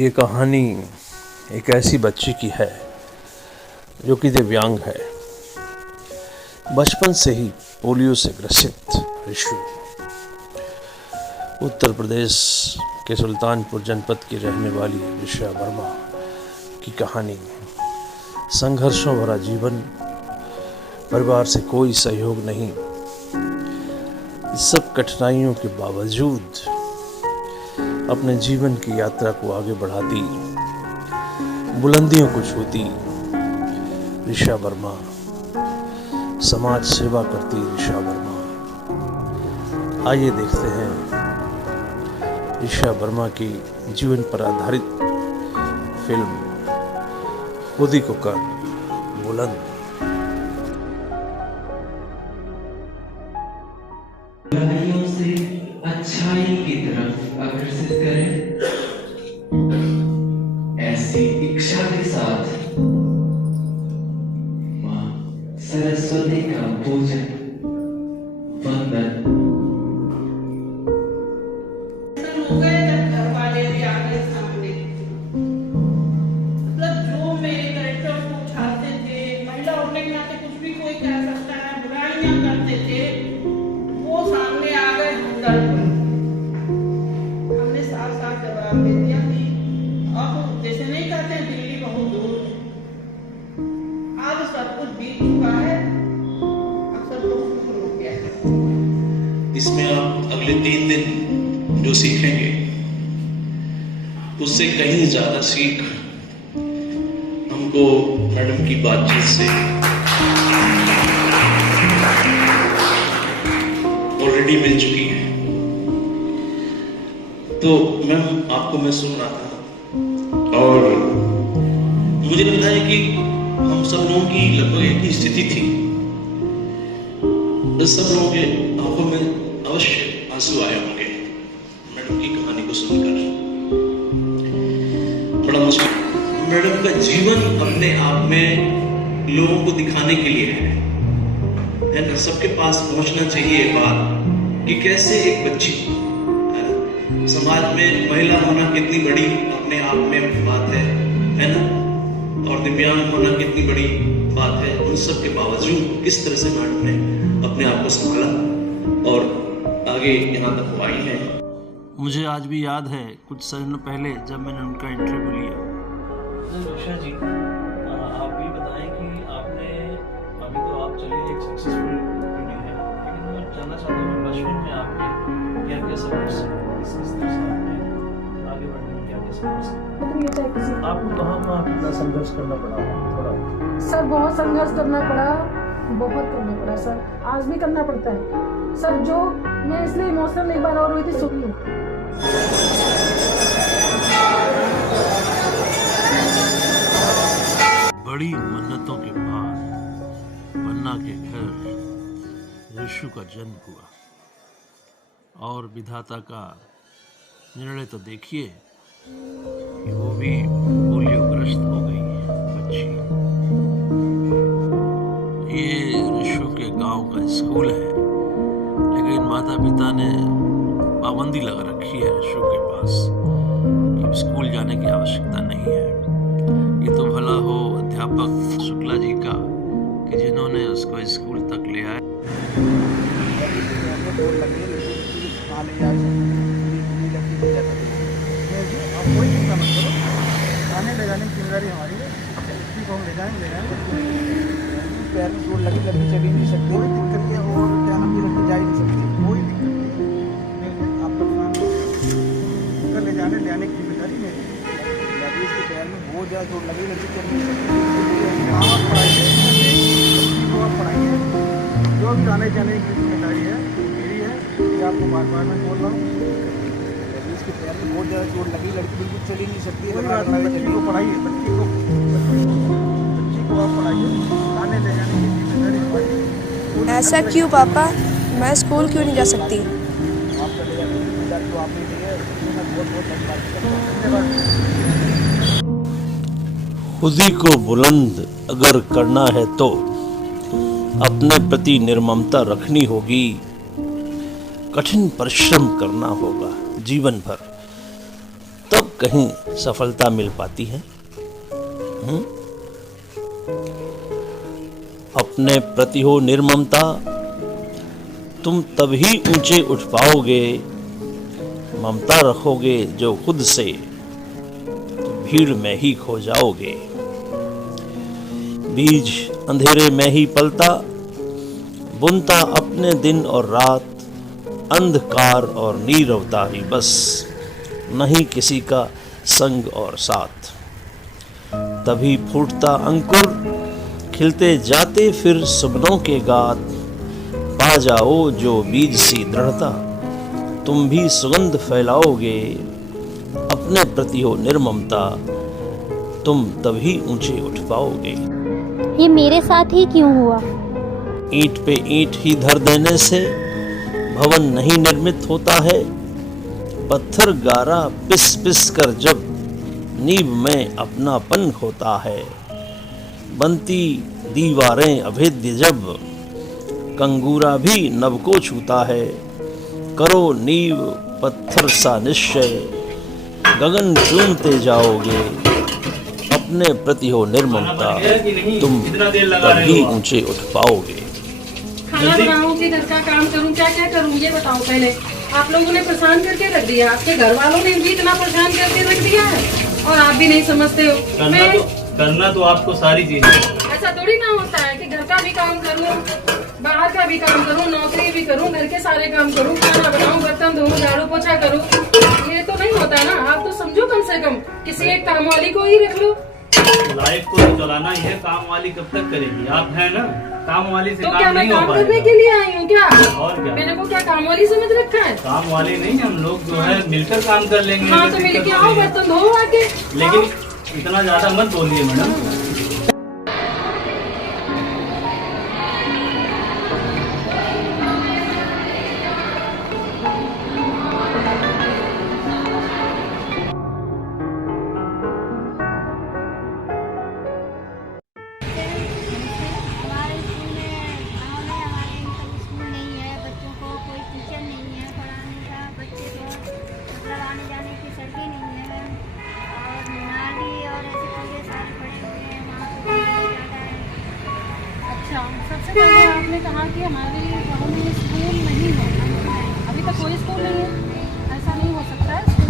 ये कहानी एक ऐसी बच्ची की है जो कि दिव्यांग है। बचपन से ही पोलियो से ग्रसित रिशु उत्तर प्रदेश के सुल्तानपुर जनपद की रहने वाली ऋषा वर्मा की कहानी। संघर्षों भरा जीवन, परिवार से कोई सहयोग नहीं, इस सब कठिनाइयों के बावजूद अपने जीवन की यात्रा को आगे बढ़ाती, बुलंदियों को छूती ऋषा वर्मा, समाज सेवा करती ऋषा वर्मा। आइए देखते हैं ऋषा वर्मा की जीवन पर आधारित फिल्म खुदी को कर बुलंद। बुराइयों से अच्छाई की तरफ अग्रसर करें, ऐसी इच्छा के साथ मां सरस्वती का पूजन वंदन। हो गए जब घर वाले भी आ गए सामने, मतलब जो मेरे कैरेक्टर को उठाते थे, महिला होने के नाते कुछ भी कोई कह सकता है, बुराइयां करते थे, वो सामने आ गए हमदर्द पर। हमने साथ साथ जवाब दे दिया कि अब जैसे नहीं कहते दिल्ली बहुत दूर, अब सब कुछ बीत चुका है, अब सब कुछ शुरू हो गया है। इसमें आप अगले 3 दिन जो सीखेंगे उससे कहीं ज्यादा सीख हमको मैडम की बातचीत से ऑलरेडी मिल चुकी है। तो मैम आपको मैं सुन रहा था और मुझे लगता है कि हम सब लोगों की लगभग एक ही स्थिति थी। सब लोगों के आंखों में अवश्य आंसू आए होंगे मैडम की कहानी को सुनकर। बड़ा मुश्किल, मैडम का जीवन अपने आप में लोगों को दिखाने के लिए है ना। सबके पास पहुंचना चाहिए बात कि कैसे एक बच्ची समाज में महिला होना कितनी बड़ी अपने आप में बात है ना, और दिव्यांग होना कितनी बड़ी बात है। उन सब के बावजूद किस तरह से मैडम ने अपने आप को संभाला और आगे यहाँ तक आई है। मुझे आज भी याद है कुछ समय पहले जब मैंने उनका इंटरव्यू लिया। ऋषा जी, आप भी बताएं कि आपने अभी तो आप चलिए एक सक्सेसफुल वीडियो है, लेकिन मैं जानना चाहता हूँ बचपन में आपके क्या क्या संघर्ष किस तरह से आपने आगे बढ़ने में क्या क्या संघर्ष, आपको कहाँ कितना संघर्ष करना पड़ा थोड़ा? सर बहुत संघर्ष करना पड़ा, बहुत करना पड़ा सर, आज भी करना पड़ता है सर। जो मैं इसलिए इमोशनल एक बार और हुई थी, सुनी बड़ी मन्नतों के बाद वन्ना के घर ऋषु का जन्म हुआ और विधाता का निर्णय तो देखिए कि वो भी पोलियोग्रस्त हो गई बच्ची। ये ऋषु के गांव का स्कूल है, लेकिन माता पिता ने पाबंदी लगा रखी है ऋषु के पास कि स्कूल जाने की आवश्यकता नहीं है। ये तो भला हो अध्यापक शुक्ला जी का कि जिन्होंने उसको स्कूल तक ले आए। कोई चिंता मत करो, आने ले जाने की जिम्मेदारी हमारी है। किसी को हम ले जाएंगे पैर में चोट लगी, लड़की चल ही नहीं सकती, कोई दिक्कत है, और क्या नाम की लड़की जा ही नहीं सकती, कोई दिक्कत नहीं। आप परेशान कर ले जाने की जिम्मेदारी मेरी। यदि इसके पैर में बहुत ज़्यादा चोट लगी, लड़की चल नहीं सकती, आप पढ़ाइए, को आप पढ़ाइए, जो भी आने जाने की जिम्मेदारी है मेरी है। ये आपको बार बार मैं बोल रहा हूँ, इसके पैर में बहुत ज़्यादा चोट लगी, लड़की बिल्कुल चल ही नहीं सकती है। बच्ची को पढ़ाइए, बच्ची को आप पढ़ाइए, आने ले जाने की जिम्मेदारी हमारी। ऐसा क्यों पापा, मैं स्कूल क्यों नहीं जा सकती? आप चले जाने की जिम्मेदारी तो आपने ली है। बहुत धन्यवाद। खुदी को बुलंद अगर करना है तो अपने प्रति निर्ममता रखनी होगी, कठिन परिश्रम करना होगा जीवन भर। तब कहीं सफलता मिल पाती है। अपने प्रति हो निर्ममता, तुम तभी ऊंचे उठ पाओगे। ममता रखोगे जो खुद से, तो भीड़ में ही खो जाओगे। बीज अंधेरे में ही पलता, बुनता अपने दिन और रात, अंधकार और नीरवता ही बस, नहीं किसी का संग और साथ। तभी फूटता अंकुर, खिलते जाते फिर सुबनों के गात। पा जाओ जो बीज सी दृढ़ता, तुम भी सुगंध फैलाओगे। अपने प्रति हो निर्ममता, तुम तभी ऊंचे उठ पाओगे। ये मेरे साथ ही क्यों हुआ? ईंट पे ईंट ही धर देने से भवन नहीं निर्मित होता है। पत्थर गारा पिस पिस कर जब नींव में अपनापन खोता है। बनती दीवारें अभेद्य जब, कंगूरा भी नभ को छूता है। करो नींव पत्थर सा निश्चय, गगन चूमते जाओगे। अपने प्रति हो निर्ममता, तुम तभी ऊंचे उठ पाओगे। खाना बनाऊं कि घर का काम करूं, क्या क्या करूं ये बताओ पहले। आप लोगों ने परेशान करके रख दिया, आपके घर वालों ने भी इतना परेशान करके रख दिया है और आप भी नहीं समझते हो। करना तो आपको सारी चीजें, ऐसा थोड़ी ना होता है कि घर का भी काम करूं, बाहर का भी काम करूं, नौकरी भी करूं, घर के सारे काम करूं, खाना बनाऊं, बर्तन धोऊं, झाड़ू पोछा करूं। ये तो नहीं होता ना। आप तो समझो कम से कम किसी एक काम वाली को ही रख लो। लाइफ को तो चलाना ही है, काम वाली कब तक करेगी? आप है ना, काम वाली से तो काम क्या मैं नहीं हो काम पाएगा। करने के लिए आई हूँ क्या? और क्या, मैंने को क्या काम वाली समझ रखा है? काम वाली नहीं, हम लोग जो है मिलकर काम कर लेंगे। हाँ तो मिल के आओ, बर्तन धो आके। लेकिन इतना ज्यादा मत बोलिए मैडम। हमारे स्कूल में हमारे इनकम स्कूल नहीं है, बच्चों को कोई टीचर नहीं है पढ़ाने का, बच्चे को मतलब आने जाने की सड़कें नहीं है और नाली और ऐसे पूरे सारे पड़े हुए हैं, वहाँ पे बहुत ज़्यादा है। अच्छा, सबसे पहले आपने कहा कि हमारे गाँव में स्कूल नहीं है, अभी तक कोई स्कूल नहीं है। ऐसा नहीं हो सकता है। स्कूल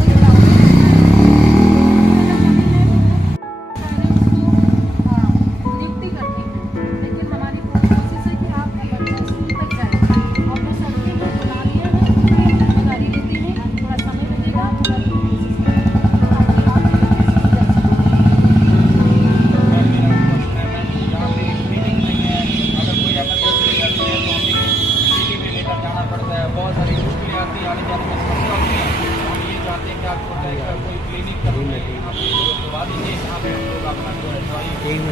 नियुक्ति करती है, लेकिन हमारी पूरी कोशिश है कि आपका बच्चा स्कूल तक जाए। और मैं सड़कें भी बना लिए हैं, जिम्मेदारी लेती हूँ, थोड़ा समय लगेगा, पूरी कोशिश करेंगे ताकि आप स्कूल जा सकें। बहुत सारी मुश्किलें आती है, आने जाने में समस्या होती है। हम ये चाहते हैं कि आपको कोई क्लिनिक करवाइए, यहाँ पे करवा दीजिए, जहाँ पे हम लोग अपना जो है दवाई अगर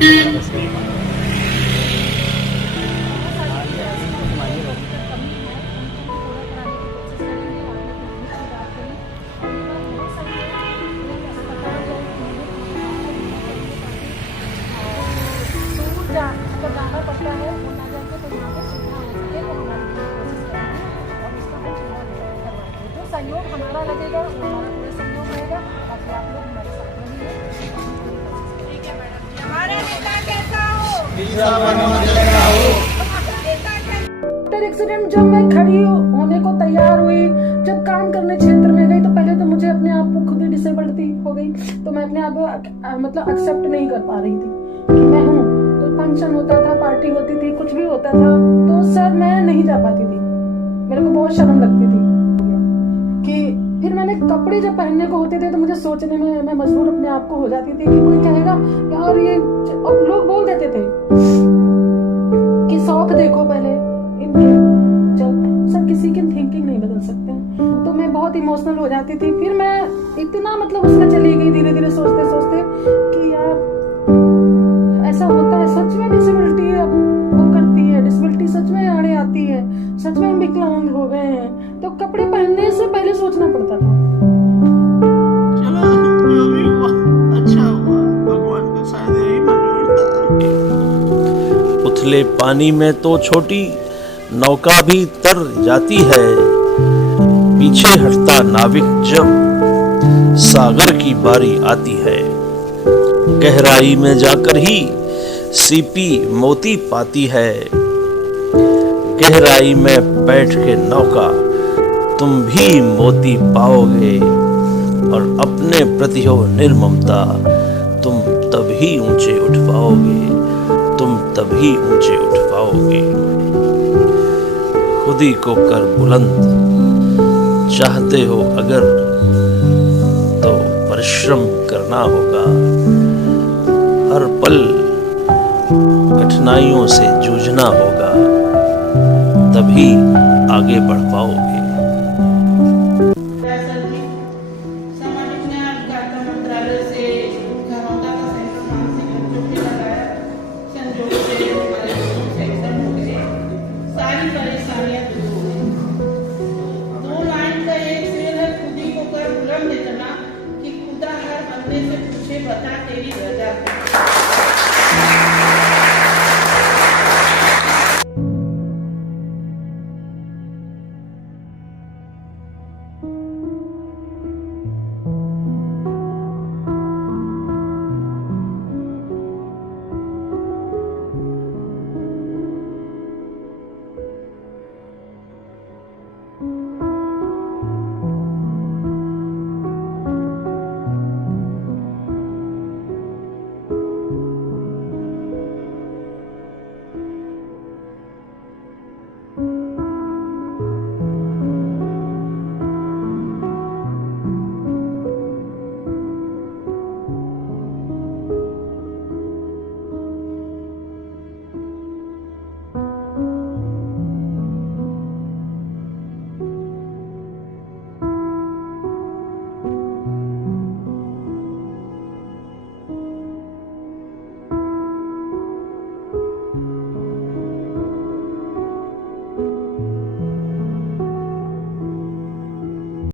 जाना पड़ता है वो ना जाके तो यहाँ पे सुविधा हो सके तो हमारी कोशिश करेंगे और इसका कुछ करवाएंगे। जो सहयोग हमारा लगेगा वो हमारा पूरा सहयोग रहेगा, ताकि आप लोग हमारे साथ रहिए। ठीक है मैडम जी। हमारा नेता कैसा हो? एक्सीडेंट जब मैं खड़ी होने को तैयार हुई, जब काम करने क्षेत्र में गई, तो पहले तो मुझे अपने आप को खुद ही डिसेबल्ड थी हो गई, तो मैं अपने आप को मतलब एक्सेप्ट नहीं कर पा रही थी कि मैं हूँ। तो फंक्शन होता था, पार्टी होती थी, कुछ भी होता था, तो सर मैं नहीं जा पाती थी, मेरे को बहुत शर्म लगती थी कि फिर मैंने कपड़े जब पहनने को होते थे तो मुझे सोचने में मैं मजबूर अपने आप को हो जाती थी कि कोई कहेगा यार ये, और लोग बोल देते थे कि शौक देखो पहले इनके, सर किसी की थिंकिंग नहीं बदल सकते हैं। तो मैं बहुत इमोशनल हो जाती थी। फिर मैं इतना मतलब उसमें चली गई धीरे धीरे सोचते सोचते कि यार ऐसा होता है, सच में डिसेबिलिटी वो करती है, डिसेबिलिटी सच में आड़े आती है, सच में हम विकलांग हो गए हैं। तो कपड़े पहनने से पहले सोचना पड़ता था। चलो जो भी हुआ अच्छा हुआ, भगवान का शायद यही मंजूर था। उथले पानी में तो छोटी नौका भी तर जाती है, पीछे हटता नाविक जब सागर की बारी आती है। गहराई में जाकर ही सीपी मोती पाती है। गहराई में बैठ के नौका तुम भी मोती पाओगे, और अपने प्रति हो निर्ममता तुम तभी ऊंचे उठ पाओगे, तुम तभी ऊंचे उठ पाओगे। खुदी को कर बुलंद, चाहते हो अगर तो परिश्रम करना होगा। हर पल कठिनाइयों से जूझना होगा, तभी आगे बढ़ पाओगे।